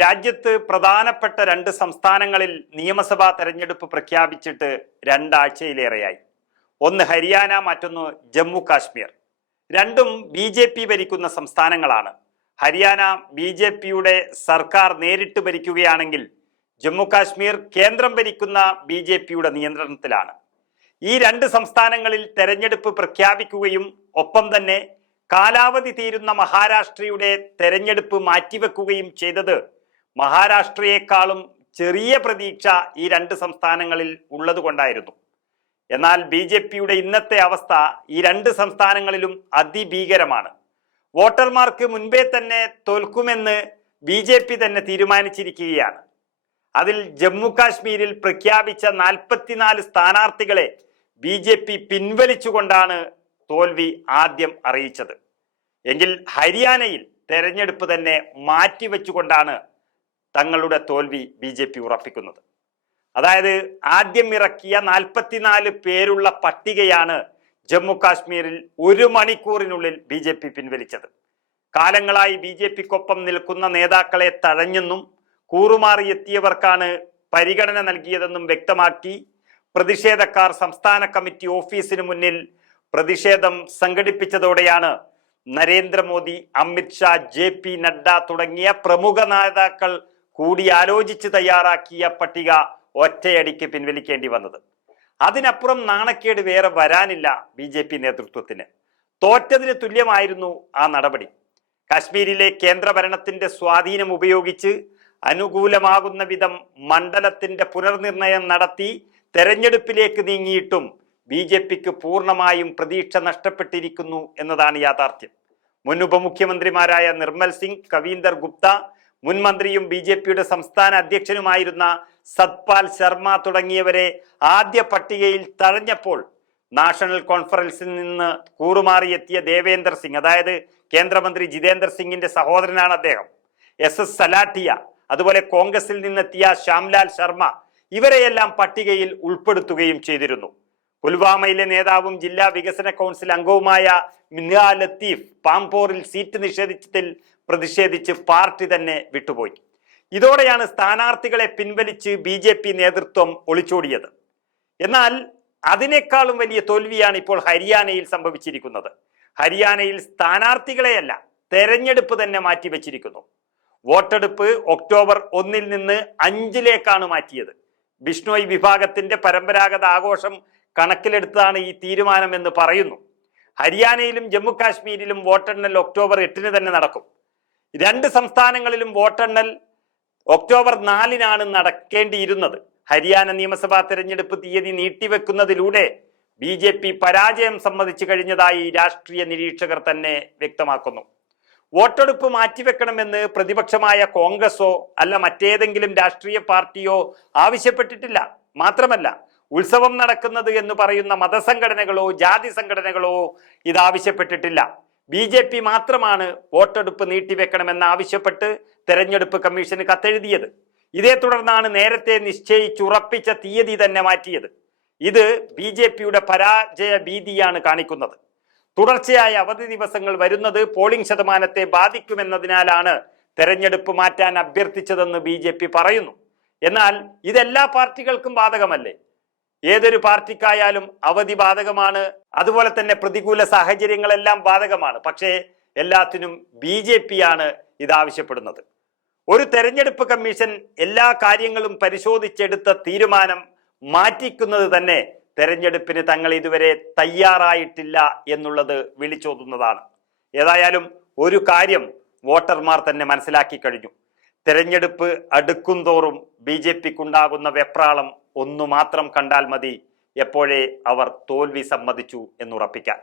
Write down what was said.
രാജ്യത്ത് പ്രധാനപ്പെട്ട രണ്ട് സംസ്ഥാനങ്ങളിൽ നിയമസഭാ തെരഞ്ഞെടുപ്പ് പ്രഖ്യാപിച്ചിട്ട് രണ്ടാഴ്ചയിലേറെയായി. ഒന്ന് ഹരിയാന മറ്റൊന്ന് ജമ്മു കാശ്മീർ. രണ്ടും ബി ജെ പി ഭരിക്കുന്ന സംസ്ഥാനങ്ങളാണ്. ഹരിയാന ബി ജെ പിയുടെ സർക്കാർ നേരിട്ട് ഭരിക്കുകയാണെങ്കിൽ ജമ്മു കാശ്മീർ കേന്ദ്രം ഭരിക്കുന്ന ബി ജെ പിയുടെ നിയന്ത്രണത്തിലാണ്. ഈ രണ്ട് സംസ്ഥാനങ്ങളിൽ തെരഞ്ഞെടുപ്പ് പ്രഖ്യാപിക്കുകയും ഒപ്പം തന്നെ കാലാവധി തീരുന്ന മഹാരാഷ്ട്രയുടെ തെരഞ്ഞെടുപ്പ് മാറ്റിവെക്കുകയും ചെയ്തത് മഹാരാഷ്ട്രയെക്കാളും ചെറിയ പ്രതീക്ഷ ഈ രണ്ട് സംസ്ഥാനങ്ങളിൽ ഉള്ളതുകൊണ്ടായിരുന്നു എന്നാൽ ബി ജെ പിയുടെ ഇന്നത്തെ അവസ്ഥ ഈ രണ്ട് സംസ്ഥാനങ്ങളിലും അതിഭീകരമാണ്. വോട്ടർമാർക്ക് മുൻപേ തന്നെ തോൽക്കുമെന്ന് ബി ജെ പി തന്നെ തീരുമാനിച്ചിരിക്കുകയാണ്. അതിൽ ജമ്മു കാശ്മീരിൽ പ്രഖ്യാപിച്ച നാൽപ്പത്തിനാല് സ്ഥാനാർത്ഥികളെ ബി ജെ പി പിൻവലിച്ചുകൊണ്ടാണ് തോൽവി ആദ്യം അറിയിച്ചത്. എങ്കിൽ ഹരിയാനയിൽ തെരഞ്ഞെടുപ്പ് തന്നെ മാറ്റിവെച്ചുകൊണ്ടാണ് തങ്ങളുടെ തോൽവി ബി ജെ പി ഉറപ്പിക്കുന്നത്. അതായത് ആദ്യം ഇറക്കിയ നാൽപ്പത്തിനാല് പേരുള്ള പട്ടികയാണ് ജമ്മു കാശ്മീരിൽ ഒരു മണിക്കൂറിനുള്ളിൽ ബി ജെ പി പിൻവലിച്ചത്. കാലങ്ങളായി ബി ജെ പിക്കൊപ്പം നിൽക്കുന്ന നേതാക്കളെ തഴഞ്ഞെന്നും കൂറുമാറിയെത്തിയവർക്കാണ് പരിഗണന നൽകിയതെന്നും വ്യക്തമാക്കി പ്രതിഷേധക്കാർ സംസ്ഥാന കമ്മിറ്റി ഓഫീസിന് മുന്നിൽ പ്രതിഷേധം സംഘടിപ്പിച്ചതോടെയാണ് നരേന്ദ്രമോദി അമിത്ഷാ ജെ പി നഡ്ഡ തുടങ്ങിയ പ്രമുഖ നേതാക്കൾ കൂടിയാലോചിച്ച് തയ്യാറാക്കിയ പട്ടിക ഒറ്റയടിക്ക് പിൻവലിക്കേണ്ടി വന്നത്. അതിനപ്പുറം നാണക്കേട് വേറെ വരാനില്ല ബി ജെ പി നേതൃത്വത്തിന്. തോറ്റതിന് തുല്യമായിരുന്നു ആ നടപടി. കാശ്മീരിലെ കേന്ദ്രഭരണത്തിന്റെ സ്വാധീനം ഉപയോഗിച്ച് അനുകൂലമാകുന്ന വിധം മണ്ഡലത്തിന്റെ പുനർനിർണയം നടത്തി തെരഞ്ഞെടുപ്പിലേക്ക് നീങ്ങിയിട്ടും ബി ജെ പിക്ക് പൂർണമായും പ്രതീക്ഷ നഷ്ടപ്പെട്ടിരിക്കുന്നു എന്നതാണ് യാഥാർത്ഥ്യം. മുൻ ഉപമുഖ്യമന്ത്രിമാരായ നിർമ്മൽ സിംഗ് കവീന്ദർ ഗുപ്ത മുൻ മന്ത്രിയും ബി ജെ പിയുടെ സംസ്ഥാന അധ്യക്ഷനുമായിരുന്ന സത്പാൽ ശർമ്മ തുടങ്ങിയവരെ ആദ്യ പട്ടികയിൽ തഴഞ്ഞപ്പോൾ നാഷണൽ കോൺഫറൻസിൽ നിന്ന് കൂറുമാറിയെത്തിയ ദേവേന്ദർ സിംഗ് അതായത് കേന്ദ്രമന്ത്രി ജിതേന്ദർ സിംഗിന്റെ സഹോദരനാണ് അദ്ദേഹം. എസ് എസ് സലാട്ടിയ അതുപോലെ കോൺഗ്രസിൽ നിന്നെത്തിയ ശ്യാംലാൽ ശർമ്മ ഇവരെയെല്ലാം പട്ടികയിൽ ഉൾപ്പെടുത്തുകയും ചെയ്തിരുന്നു. പുൽവാമയിലെ നേതാവും ജില്ലാ വികസന കൗൺസിൽ അംഗവുമായ മിൻഹ ലത്തീഫ് പാംപോറിൽ സീറ്റ് നിഷേധിച്ചതിൽ പ്രതിഷേധിച്ച് പാർട്ടി തന്നെ വിട്ടുപോയി. ഇതോടെയാണ് സ്ഥാനാർത്ഥികളെ പിൻവലിച്ച് ബി ജെ പി നേതൃത്വം ഒളിച്ചോടിയത്. എന്നാൽ അതിനേക്കാളും വലിയ തോൽവിയാണ് ഇപ്പോൾ ഹരിയാനയിൽ സംഭവിച്ചിരിക്കുന്നത്. ഹരിയാനയിൽ സ്ഥാനാർത്ഥികളെയല്ല തെരഞ്ഞെടുപ്പ് തന്നെ മാറ്റിവെച്ചിരിക്കുന്നു. വോട്ടെടുപ്പ് ഒക്ടോബർ ഒന്നിൽ നിന്ന് അഞ്ചിലേക്കാണ് മാറ്റിയത്. ബിഷ്ണോയ് വിഭാഗത്തിന്റെ പരമ്പരാഗത ആഘോഷം കണക്കിലെടുത്താണ് ഈ തീരുമാനമെന്ന് പറയുന്നു. ഹരിയാനയിലും ജമ്മു കാശ്മീരിലും വോട്ടെണ്ണൽ ഒക്ടോബർ എട്ടിന് തന്നെ നടക്കും. രണ്ട് സംസ്ഥാനങ്ങളിലും വോട്ടെണ്ണൽ ഒക്ടോബർ നാലിനാണ് നടക്കേണ്ടിയിരുന്നത്. ഹരിയാന നിയമസഭാ തെരഞ്ഞെടുപ്പ് തീയതി നീട്ടിവെക്കുന്നതിലൂടെ ബി ജെ പി പരാജയം സമ്മതിച്ചു കഴിഞ്ഞതായി രാഷ്ട്രീയ നിരീക്ഷകർ തന്നെ വ്യക്തമാക്കുന്നു. വോട്ടെടുപ്പ് മാറ്റിവെക്കണമെന്ന് പ്രതിപക്ഷമായ കോൺഗ്രസോ അല്ല മറ്റേതെങ്കിലും രാഷ്ട്രീയ പാർട്ടിയോ ആവശ്യപ്പെട്ടിട്ടില്ല. മാത്രമല്ല ഉത്സവം നടക്കുന്നത് എന്ന് പറയുന്ന മതസംഘടനകളോ ജാതി സംഘടനകളോ ഇത് ആവശ്യപ്പെട്ടിട്ടില്ല. ബി ജെ പി മാത്രമാണ് വോട്ടെടുപ്പ് നീട്ടിവെക്കണമെന്ന് ആവശ്യപ്പെട്ട് തെരഞ്ഞെടുപ്പ് കമ്മീഷന് കത്തെഴുതിയത്. ഇതേ തുടർന്നാണ് നേരത്തെ നിശ്ചയിച്ചുറപ്പിച്ച തീയതി തന്നെ മാറ്റിയത്. ഇത് ബി ജെ പിയുടെ പരാജയ ഭീതിയാണ് കാണിക്കുന്നത്. തുടർച്ചയായ അവധി ദിവസങ്ങൾ വരുന്നത് പോളിംഗ് ശതമാനത്തെ ബാധിക്കുമെന്നതിനാലാണ് തെരഞ്ഞെടുപ്പ് മാറ്റാൻ അഭ്യർത്ഥിച്ചതെന്ന് ബി പറയുന്നു. എന്നാൽ ഇതെല്ലാ പാർട്ടികൾക്കും ബാധകമല്ലേ? ഏതൊരു പാർട്ടിക്കായാലും അവധി ബാധകമാണ് അതുപോലെ തന്നെ പ്രതികൂല സാഹചര്യങ്ങളെല്ലാം ബാധകമാണ്. പക്ഷേ എല്ലാത്തിനും ബി ജെ പി ആണ് ഇത് ഒരു തെരഞ്ഞെടുപ്പ് കമ്മീഷൻ എല്ലാ കാര്യങ്ങളും പരിശോധിച്ചെടുത്ത തീരുമാനം മാറ്റിക്കുന്നത് തന്നെ തെരഞ്ഞെടുപ്പിന് തങ്ങൾ ഇതുവരെ തയ്യാറായിട്ടില്ല എന്നുള്ളത് വിളിച്ചോതുന്നതാണ്. ഏതായാലും ഒരു കാര്യം വോട്ടർമാർ തന്നെ മനസ്സിലാക്കി കഴിഞ്ഞു. തെരഞ്ഞെടുപ്പ് അടുക്കുംതോറും ബി ജെ പിക്കുണ്ടാകുന്ന വെപ്രാളം ഒന്നു മാത്രം കണ്ടാൽ മതി. എപ്പോഴേ അവർ തോൽവി സമ്മതിച്ചു എന്നുറപ്പിക്കാൻ.